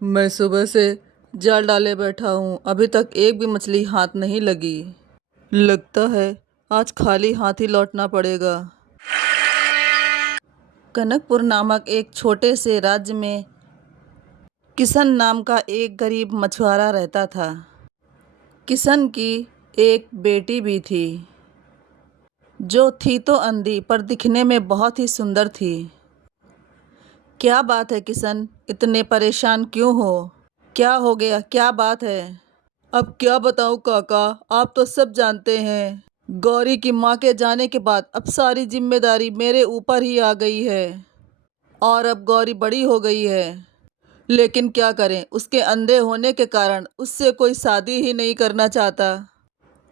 मैं सुबह से जाल डाले बैठा हूँ, अभी तक एक भी मछली हाथ नहीं लगी। लगता है आज खाली हाथ ही लौटना पड़ेगा। कनकपुर नामक एक छोटे से राज्य में किशन नाम का एक गरीब मछुआरा रहता था। किशन की एक बेटी भी थी, जो थी तो अंधी पर दिखने में बहुत ही सुंदर थी। क्या बात है किशन, इतने परेशान क्यों हो? क्या हो गया, क्या बात है? अब क्या बताऊं काका, आप तो सब जानते हैं। गौरी की माँ के जाने के बाद अब सारी जिम्मेदारी मेरे ऊपर ही आ गई है। और अब गौरी बड़ी हो गई है, लेकिन क्या करें, उसके अंधे होने के कारण उससे कोई शादी ही नहीं करना चाहता।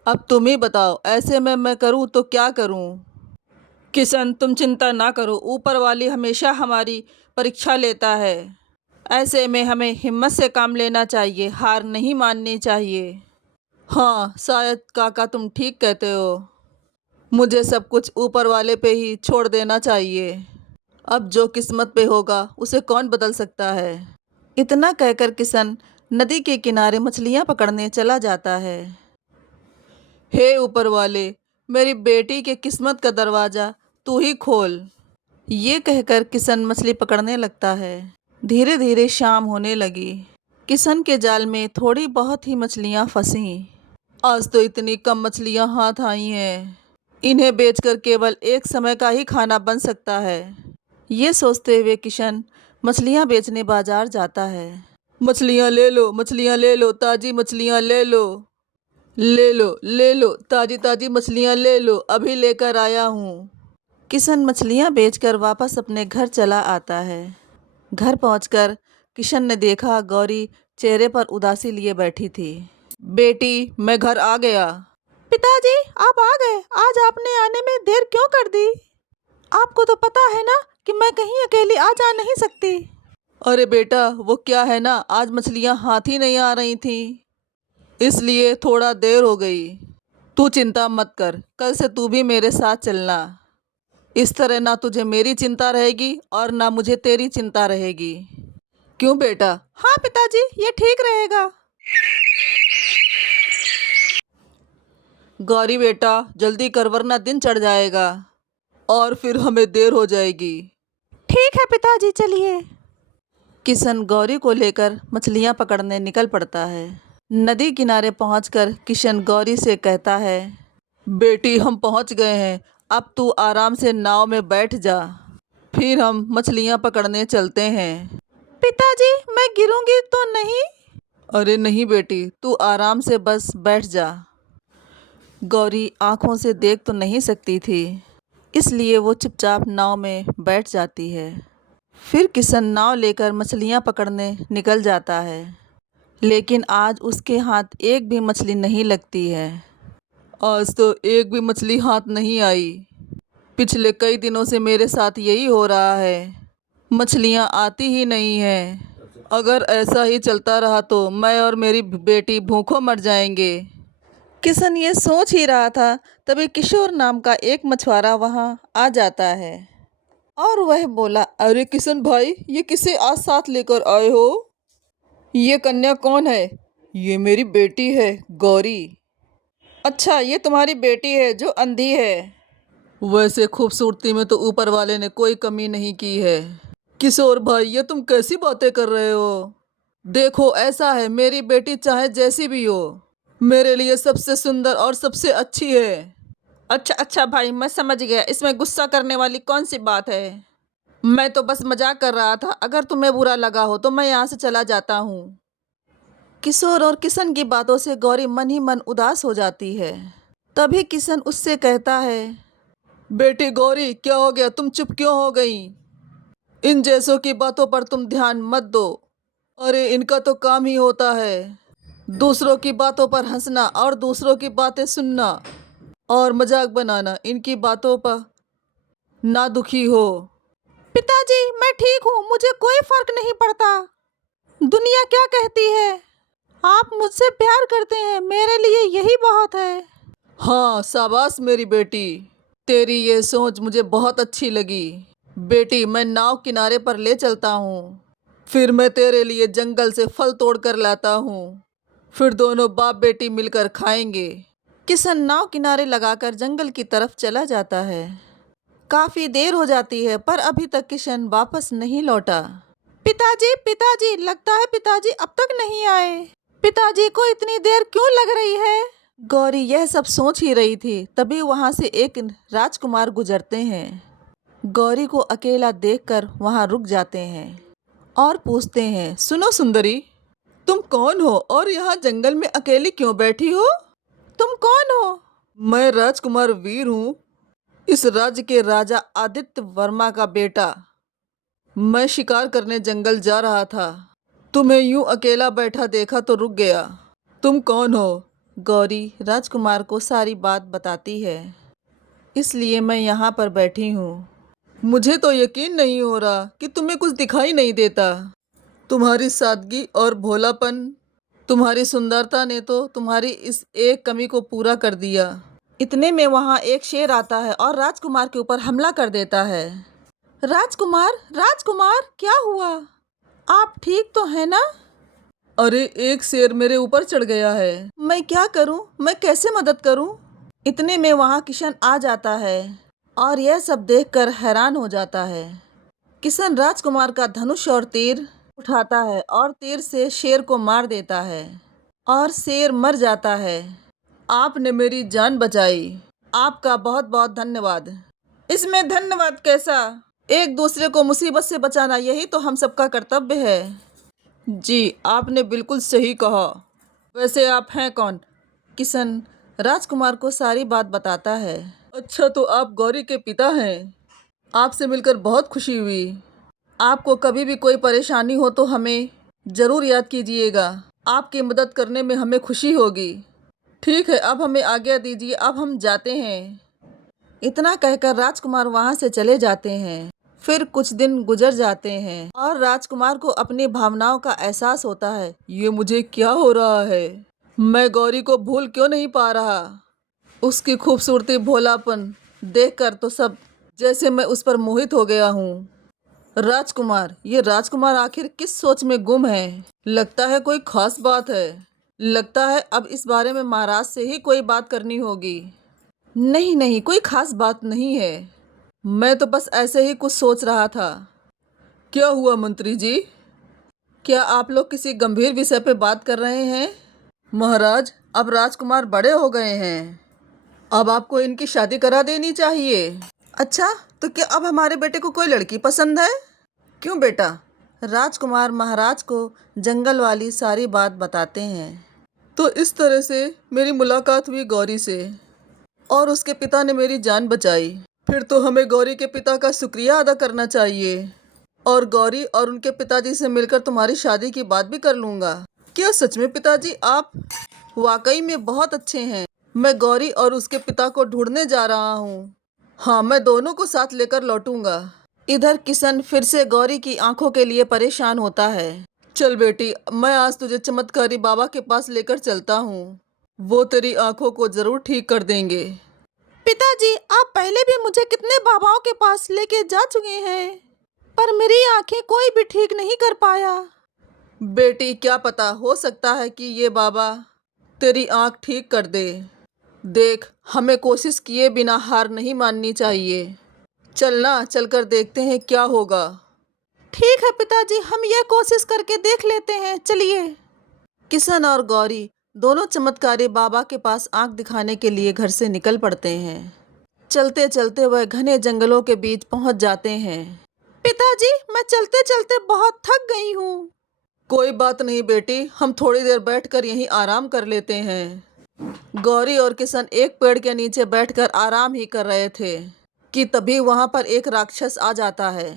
अब तुम ही बताओ, ऐसे में मैं करूं तो क्या करूं? किशन, तुम चिंता ना करो, ऊपर वाली हमेशा हमारी परीक्षा लेता है। ऐसे में हमें हिम्मत से काम लेना चाहिए, हार नहीं माननी चाहिए। हाँ, शायद काका तुम ठीक कहते हो। मुझे सब कुछ ऊपर वाले पे ही छोड़ देना चाहिए। अब जो किस्मत पे होगा उसे कौन बदल सकता है। इतना कहकर किशन नदी के किनारे मछलियां पकड़ने चला जाता है। हे ऊपर वाले, मेरी बेटी के किस्मत का दरवाजा तू ही खोल। ये कहकर किशन मछली पकड़ने लगता है। धीरे धीरे शाम होने लगी। किशन के जाल में थोड़ी बहुत ही मछलियां फंसी। आज तो इतनी कम मछलियां हाथ आई हैं, इन्हें बेचकर केवल एक समय का ही खाना बन सकता है। ये सोचते हुए किशन मछलियां बेचने बाजार जाता है। मछलियां ले लो, मछलियां ले लो, ताजी मछलियां ले लो। ले लो ले लो, ताजी ताजी मछलियां ले लो, अभी लेकर आया हूँ। किशन मछलियां बेचकर वापस अपने घर चला आता है। घर पहुंचकर किशन ने देखा गौरी चेहरे पर उदासी लिए बैठी थी। बेटी, मैं घर आ गया। पिताजी, आप आ गए? आज आपने आने में देर क्यों कर दी? आपको तो पता है ना कि मैं कहीं अकेली आ जा नहीं सकती। अरे बेटा, वो क्या है ना, आज मछलियां हाथ ही नहीं आ रही थी, इसलिए थोड़ा देर हो गई। तू चिंता मत कर, कल से तू भी मेरे साथ चलना। इस तरह ना तुझे मेरी चिंता रहेगी और ना मुझे तेरी चिंता रहेगी। क्यों बेटा? हाँ पिताजी, ये ठीक रहेगा। गौरी बेटा, जल्दी कर वरना दिन चढ़ जाएगा और फिर हमें देर हो जाएगी। ठीक है पिताजी, चलिए। किशन गौरी को लेकर मछलियां पकड़ने निकल पड़ता है। नदी किनारे पहुंचकर किशन गौरी से कहता है, बेटी हम पहुंच गए हैं, अब तू आराम से नाव में बैठ जा, फिर हम मछलियां पकड़ने चलते हैं। पिताजी, मैं गिरूंगी तो नहीं? अरे नहीं बेटी, तू आराम से बस बैठ जा। गौरी आंखों से देख तो नहीं सकती थी, इसलिए वो चुपचाप नाव में बैठ जाती है। फिर किशन नाव लेकर मछलियां पकड़ने निकल जाता है, लेकिन आज उसके हाथ एक भी मछली नहीं लगती है। आज तो एक भी मछली हाथ नहीं आई। पिछले कई दिनों से मेरे साथ यही हो रहा है, मछलियां आती ही नहीं हैं। अगर ऐसा ही चलता रहा तो मैं और मेरी बेटी भूखों मर जाएंगे। किशन ये सोच ही रहा था, तभी किशोर नाम का एक मछुआरा वहां आ जाता है और वह बोला, अरे किशन भाई, ये किसे आज साथ लेकर आए हो? ये कन्या कौन है? ये मेरी बेटी है, गौरी। अच्छा, ये तुम्हारी बेटी है जो अंधी है? वैसे खूबसूरती में तो ऊपर वाले ने कोई कमी नहीं की है। किशोर भाई, ये तुम कैसी बातें कर रहे हो? देखो, ऐसा है, मेरी बेटी चाहे जैसी भी हो, मेरे लिए सबसे सुंदर और सबसे अच्छी है। अच्छा अच्छा भाई, मैं समझ गया, इसमें गुस्सा करने वाली कौन सी बात है? मैं तो बस मजाक कर रहा था, अगर तुम्हें बुरा लगा हो तो मैं यहाँ से चला जाता हूँ। किशोर और किशन की बातों से गौरी मन ही मन उदास हो जाती है। तभी किशन उससे कहता है, बेटी गौरी, क्या हो गया, तुम चुप क्यों हो गई? इन जैसों की बातों पर तुम ध्यान मत दो। अरे इनका तो काम ही होता है दूसरों की बातों पर हंसना और दूसरों की बातें सुनना और मजाक बनाना। इनकी बातों पर ना दुखी हो। पिताजी, मैं ठीक हूँ, मुझे कोई फर्क नहीं पड़ता। दुनिया क्या कहती है, आप मुझसे प्यार करते हैं, मेरे लिए यही बहुत है। हाँ, शाबाश मेरी बेटी, तेरी ये सोच मुझे बहुत अच्छी लगी। बेटी, मैं नाव किनारे पर ले चलता हूँ, फिर मैं तेरे लिए जंगल से फल तोड़ कर लाता हूँ, फिर दोनों बाप बेटी मिलकर खाएंगे। किशन नाव किनारे लगाकर जंगल की तरफ चला जाता है। काफी देर हो जाती है पर अभी तक किशन वापस नहीं लौटा। पिताजी, पिताजी, लगता है पिताजी अब तक नहीं आए। पिताजी को इतनी देर क्यों लग रही है? गौरी यह सब सोच ही रही थी, तभी वहां से एक राजकुमार गुजरते हैं। गौरी को अकेला देखकर वहां रुक जाते हैं और पूछते हैं, सुनो सुंदरी, तुम कौन हो और यहाँ जंगल में अकेली क्यों बैठी हो? तुम कौन हो? मैं राजकुमार वीर हूँ, इस राज्य के राजा आदित्य वर्मा का बेटा। मैं शिकार करने जंगल जा रहा था, तुम्हें यूं अकेला बैठा देखा तो रुक गया। तुम कौन हो? गौरी राजकुमार को सारी बात बताती है। इसलिए मैं यहाँ पर बैठी हूँ। मुझे तो यकीन नहीं हो रहा कि तुम्हें कुछ दिखाई नहीं देता। तुम्हारी सादगी और भोलापन, तुम्हारी सुंदरता ने तो तुम्हारी इस एक कमी को पूरा कर दिया। इतने में वहाँ एक शेर आता है और राजकुमार के ऊपर हमला कर देता है। राजकुमार, राजकुमार, क्या हुआ? आप ठीक तो हैं ना? अरे, एक शेर मेरे ऊपर चढ़ गया है। मैं क्या करूं? मैं कैसे मदद करूं? इतने में वहां किशन आ जाता है और यह सब देखकर हैरान हो जाता है। किशन राजकुमार का धनुष और तीर उठाता है और तीर से शेर को मार देता है और शेर मर जाता है। आपने मेरी जान बचाई, आपका बहुत बहुत धन्यवाद। इसमें धन्यवाद कैसा? एक दूसरे को मुसीबत से बचाना यही तो हम सबका कर्तव्य है। जी, आपने बिल्कुल सही कहा। वैसे आप हैं कौन? किशन राजकुमार को सारी बात बताता है। अच्छा, तो आप गौरी के पिता हैं। आपसे मिलकर बहुत खुशी हुई। आपको कभी भी कोई परेशानी हो तो हमें ज़रूर याद कीजिएगा। आपकी मदद करने में हमें खुशी होगी। ठीक है, अब हमें आज्ञा दीजिए, अब हम जाते हैं। इतना कहकर राजकुमार वहाँ से चले जाते हैं। फिर कुछ दिन गुजर जाते हैं और राजकुमार को अपनी भावनाओं का एहसास होता है। ये मुझे क्या हो रहा है? मैं गौरी को भूल क्यों नहीं पा रहा? उसकी खूबसूरती, भोलापन देखकर तो सब जैसे मैं उस पर मोहित हो गया हूँ। राजकुमार, ये राजकुमार आखिर किस सोच में गुम है? लगता है कोई खास बात है। लगता है अब इस बारे में महाराज से ही कोई बात करनी होगी। नहीं नहीं, कोई खास बात नहीं है। मैं तो बस ऐसे ही कुछ सोच रहा था। क्या हुआ मंत्री जी? क्या आप लोग किसी गंभीर विषय पे बात कर रहे हैं? महाराज, अब राजकुमार बड़े हो गए हैं, अब आपको इनकी शादी करा देनी चाहिए। अच्छा, तो क्या अब हमारे बेटे को कोई लड़की पसंद है? क्यों बेटा? राजकुमार महाराज को जंगल वाली सारी बात बताते हैं। तो इस तरह से मेरी मुलाकात हुई गौरी से और उसके पिता ने मेरी जान बचाई। फिर तो हमें गौरी के पिता का शुक्रिया अदा करना चाहिए और गौरी और उनके पिताजी से मिलकर तुम्हारी शादी की बात भी कर लूँगा। क्या सच में पिताजी आप वाकई में बहुत अच्छे हैं? मैं गौरी और उसके पिता को ढूंढने जा रहा हूँ। हाँ, मैं दोनों को साथ लेकर लौटूंगा। इधर किशन फिर से गौरी की आंखों के लिए परेशान होता है। चल बेटी, मैं आज तुझे चमत्कारी बाबा के पास लेकर चलता हूँ, वो तेरी आंखों को जरूर ठीक कर देंगे। पिताजी, आप पहले भी मुझे कितने बाबाओं के पास लेके जा चुके हैं, पर मेरी आंखें कोई भी ठीक नहीं कर पाया। बेटी, क्या पता, हो सकता है कि ये बाबा तेरी आंख ठीक कर दे। देख, हमें कोशिश किए बिना हार नहीं माननी चाहिए। चलना, चलकर देखते हैं क्या होगा। ठीक है पिताजी, हम यह कोशिश करके देख लेते हैं, चलिए। किशन और गौरी दोनों चमत्कारी बाबा के पास आंख दिखाने के लिए घर से निकल पड़ते हैं। चलते चलते वह घने जंगलों के बीच पहुंच जाते हैं। पिताजी, मैं चलते चलते बहुत थक गई हूँ। कोई बात नहीं बेटी, हम थोड़ी देर बैठकर यहीं आराम कर लेते हैं। गौरी और किशन एक पेड़ के नीचे बैठकर आराम ही कर रहे थे कि तभी वहां पर एक राक्षस आ जाता है।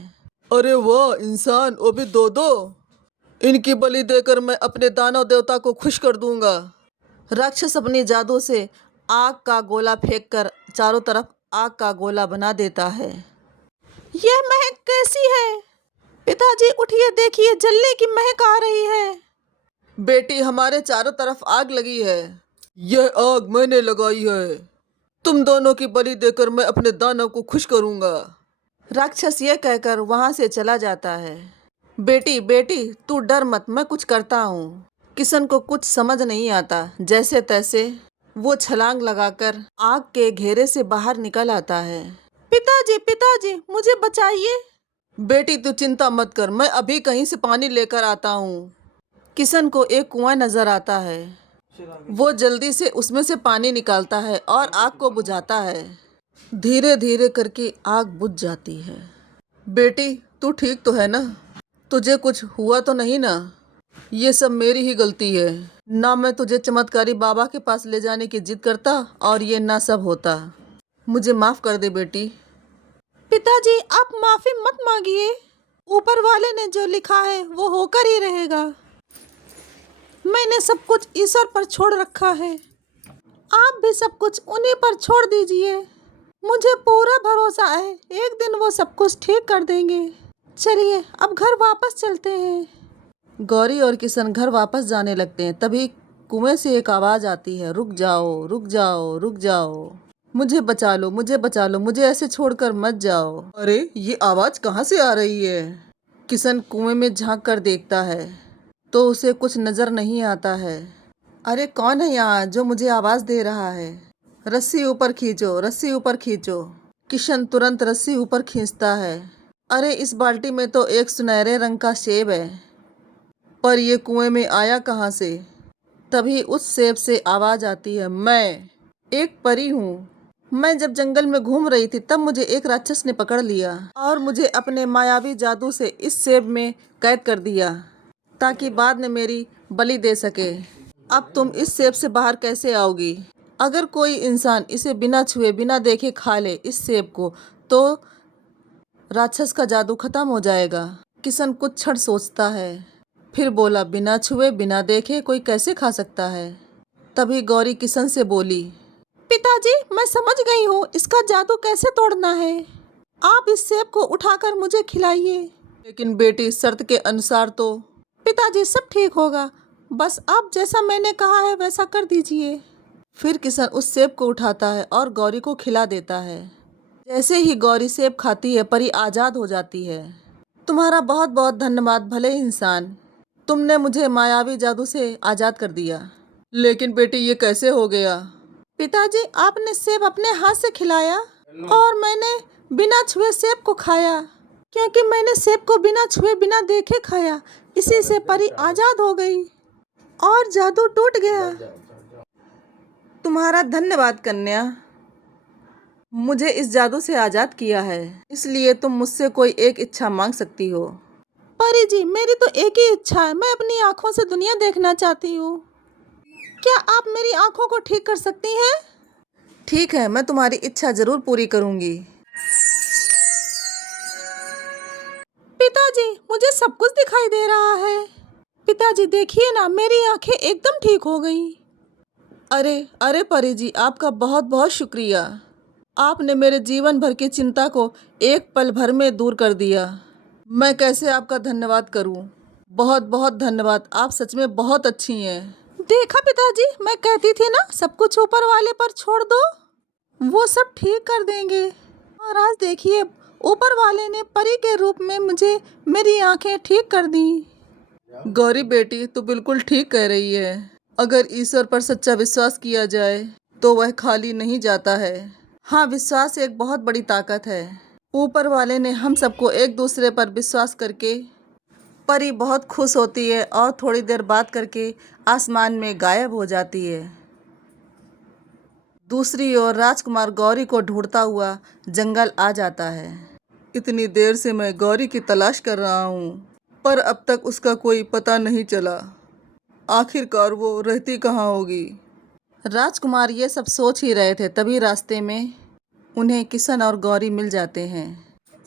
अरे वाह, इंसान, वो भी दो दो। इनकी बलि देकर मैं अपने दानव देवता को खुश कर दूंगा। राक्षस अपनी जादू से आग का गोला फेंककर चारों तरफ आग का गोला बना देता है। यह महक कैसी है? पिताजी उठिए, देखिए जलने की महक आ रही है। बेटी, हमारे चारों तरफ आग लगी है। यह आग मैंने लगाई है। तुम दोनों की बलि देकर मैं अपने दानव को खुश करूंगा। राक्षस यह कहकर वहां से चला जाता है। बेटी बेटी तू डर मत, मैं कुछ करता हूँ। किशन को कुछ समझ नहीं आता। जैसे तैसे वो छलांग लगाकर आग के घेरे से बाहर निकल आता है। पिताजी पिताजी मुझे बचाइए। बेटी तू चिंता मत कर, मैं अभी कहीं से पानी लेकर आता हूँ। किशन को एक कुआं नजर आता है। वो जल्दी से उसमें से पानी निकालता है और आग को बुझाता है। धीरे धीरे करके आग बुझ जाती है। बेटी तू ठीक तो है ना? तुझे कुछ हुआ तो नहीं ना? ये सब मेरी ही गलती है ना, मैं तुझे चमत्कारी बाबा के पास ले जाने की जिद करता और ये ना सब होता। मुझे माफ कर दे बेटी। पिताजी आप माफी मत मांगिए, ऊपर वाले ने जो लिखा है वो होकर ही रहेगा। मैंने सब कुछ ईश्वर पर छोड़ रखा है, आप भी सब कुछ उन्हीं पर छोड़ दीजिए। मुझे पूरा भरोसा है एक दिन वो सब कुछ ठीक कर देंगे। चलिए अब घर वापस चलते हैं। गौरी और किशन घर वापस जाने लगते हैं। तभी कुएं से एक आवाज आती है, रुक जाओ रुक जाओ रुक जाओ, मुझे बचा लो मुझे बचा लो, मुझे ऐसे छोड़कर मत जाओ। अरे ये आवाज कहाँ से आ रही है? किशन कुएं में झांक कर देखता है तो उसे कुछ नजर नहीं आता है। अरे कौन है यहाँ जो मुझे आवाज दे रहा है? रस्सी ऊपर खींचो रस्सी ऊपर खींचो। किशन तुरंत रस्सी ऊपर खींचता है। अरे इस बाल्टी में तो एक सुनहरे रंग का सेब है, पर ये कुएं में आया कहाँ से? तभी उस सेब से आवाज आती है, मैं एक परी हूँ। मैं जब जंगल में घूम रही थी तब मुझे एक राक्षस ने पकड़ लिया और मुझे अपने मायावी जादू से इस सेब में कैद कर दिया ताकि बाद में मेरी बलि दे सके। अब तुम इस सेब से बाहर कैसे आओगी? अगर कोई इंसान इसे बिना छुए बिना देखे खा ले इस सेब को तो राक्षस का जादू खत्म हो जाएगा। किशन कुछ क्षण सोचता है, फिर बोला, बिना छुए बिना देखे कोई कैसे खा सकता है? तभी गौरी किशन से बोली, पिताजी मैं समझ गई हूँ इसका जादू कैसे तोड़ना है। आप इस सेब को उठाकर मुझे खिलाइए। लेकिन बेटी शर्त के अनुसार तो। पिताजी सब ठीक होगा, बस आप जैसा मैंने कहा है वैसा कर दीजिए। फिर किशन उस सेब को उठाता है और गौरी को खिला देता है। जैसे ही गौरी सेब खाती है परी आज़ाद हो जाती है। तुम्हारा बहुत बहुत धन्यवाद भले इंसान, तुमने मुझे मायावी जादू से आज़ाद कर दिया। लेकिन बेटी ये कैसे हो गया? पिताजी आपने सेब अपने हाथ से खिलाया और मैंने बिना छुए सेब को खाया, क्योंकि मैंने सेब को बिना छुए बिना देखे खाया, इसी से परी आज़ाद हो गई और जादू टूट गया। तुम्हारा धन्यवाद कन्या, मुझे इस जादू से आज़ाद किया है, इसलिए तुम मुझसे कोई एक इच्छा मांग सकती हो। परी जी मेरी तो एक ही इच्छा है, मैं अपनी आँखों से दुनिया देखना चाहती हूँ। क्या आप मेरी आँखों को ठीक कर सकती हैं? ठीक है, मैं तुम्हारी इच्छा जरूर पूरी करूँगी। पिताजी मुझे सब कुछ दिखाई दे रहा है। पिताजी देखिए ना, मेरी आँखें एकदम ठीक हो गई। अरे अरे परी जी आपका बहुत बहुत शुक्रिया, आपने मेरे जीवन भर की चिंता को एक पल भर में दूर कर दिया। मैं कैसे आपका धन्यवाद करूं? बहुत बहुत धन्यवाद, आप सच में बहुत अच्छी हैं। देखा पिताजी, मैं कहती थी ना सब कुछ ऊपर वाले पर छोड़ दो, वो सब ठीक कर देंगे। और आज देखिए ऊपर वाले ने परी के रूप में मुझे मेरी आंखें ठीक कर दी। गौरी बेटी तू बिल्कुल ठीक कह रही है, अगर ईश्वर पर सच्चा विश्वास किया जाए तो वह खाली नहीं जाता है। हाँ, विश्वास एक बहुत बड़ी ताकत है। ऊपर वाले ने हम सबको एक दूसरे पर विश्वास करके। परी बहुत खुश होती है और थोड़ी देर बात करके आसमान में गायब हो जाती है। दूसरी ओर राजकुमार गौरी को ढूंढता हुआ जंगल आ जाता है। इतनी देर से मैं गौरी की तलाश कर रहा हूँ, पर अब तक उसका कोई पता नहीं चला। आखिरकार वो रहती कहाँ होगी? राजकुमार ये सब सोच ही रहे थे, तभी रास्ते में उन्हें किशन और गौरी मिल जाते हैं।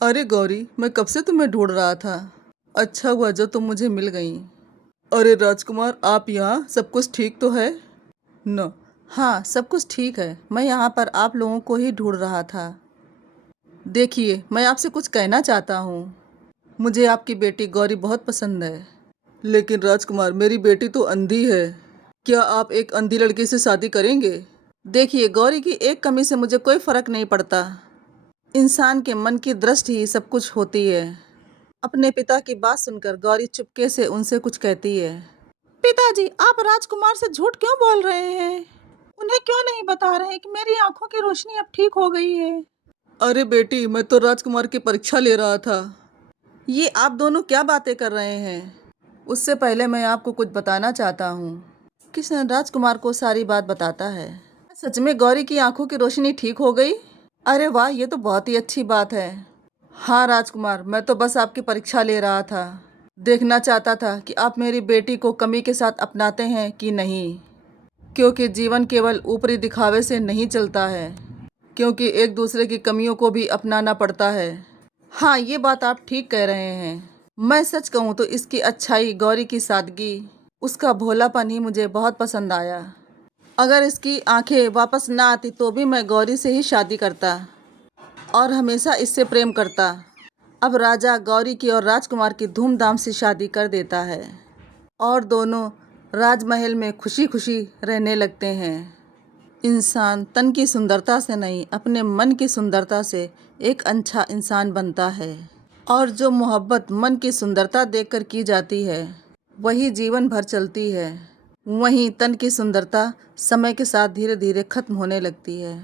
अरे गौरी, मैं कब से तुम्हें ढूंढ रहा था, अच्छा हुआ जो तुम मुझे मिल गई। अरे राजकुमार आप यहाँ, सब कुछ ठीक तो है न? हाँ सब कुछ ठीक है, मैं यहाँ पर आप लोगों को ही ढूंढ रहा था। देखिए मैं आपसे कुछ कहना चाहता हूँ, मुझे आपकी बेटी गौरी बहुत पसंद है। लेकिन राजकुमार मेरी बेटी तो अंधी है, क्या आप एक अंधी लड़की से शादी करेंगे? देखिए गौरी की एक कमी से मुझे कोई फर्क नहीं पड़ता, इंसान के मन की दृष्टि ही सब कुछ होती है। अपने पिता की बात सुनकर गौरी चुपके से उनसे कुछ कहती है। पिताजी, आप राजकुमार से झूठ क्यों बोल रहे हैं? उन्हें क्यों नहीं बता रहे कि मेरी आंखों की रोशनी अब ठीक हो गई है? अरे बेटी, मैं तो राजकुमार की परीक्षा ले रहा था। ये आप दोनों क्या बातें कर रहे हैं? उससे पहले मैं आपको कुछ बताना चाहता हूँ। किशन राजकुमार को सारी बात बताता है। सच में गौरी की आंखों की रोशनी ठीक हो गई? अरे वाह, ये तो बहुत ही अच्छी बात है। हाँ राजकुमार, मैं तो बस आपकी परीक्षा ले रहा था। देखना चाहता था कि आप मेरी बेटी को कमी के साथ अपनाते हैं कि नहीं, क्योंकि जीवन केवल ऊपरी दिखावे से नहीं चलता है, क्योंकि एक दूसरे की कमियों को भी अपनाना पड़ता है। हाँ, ये बात आप ठीक कह रहे हैं। मैं सच कहूँ तो इसकी अच्छाई, गौरी की सादगी, उसका भोलापन ही मुझे बहुत पसंद आया। अगर इसकी आंखें वापस ना आती तो भी मैं गौरी से ही शादी करता और हमेशा इससे प्रेम करता। अब राजा गौरी की और राजकुमार की धूमधाम से शादी कर देता है और दोनों राजमहल में खुशी खुशी रहने लगते हैं। इंसान तन की सुंदरता से नहीं, अपने मन की सुंदरता से एक अच्छा इंसान बनता है, और जो मोहब्बत मन की सुंदरता देखकर की जाती है वही जीवन भर चलती है। वहीं तन की सुंदरता समय के साथ धीरे धीरे खत्म होने लगती है।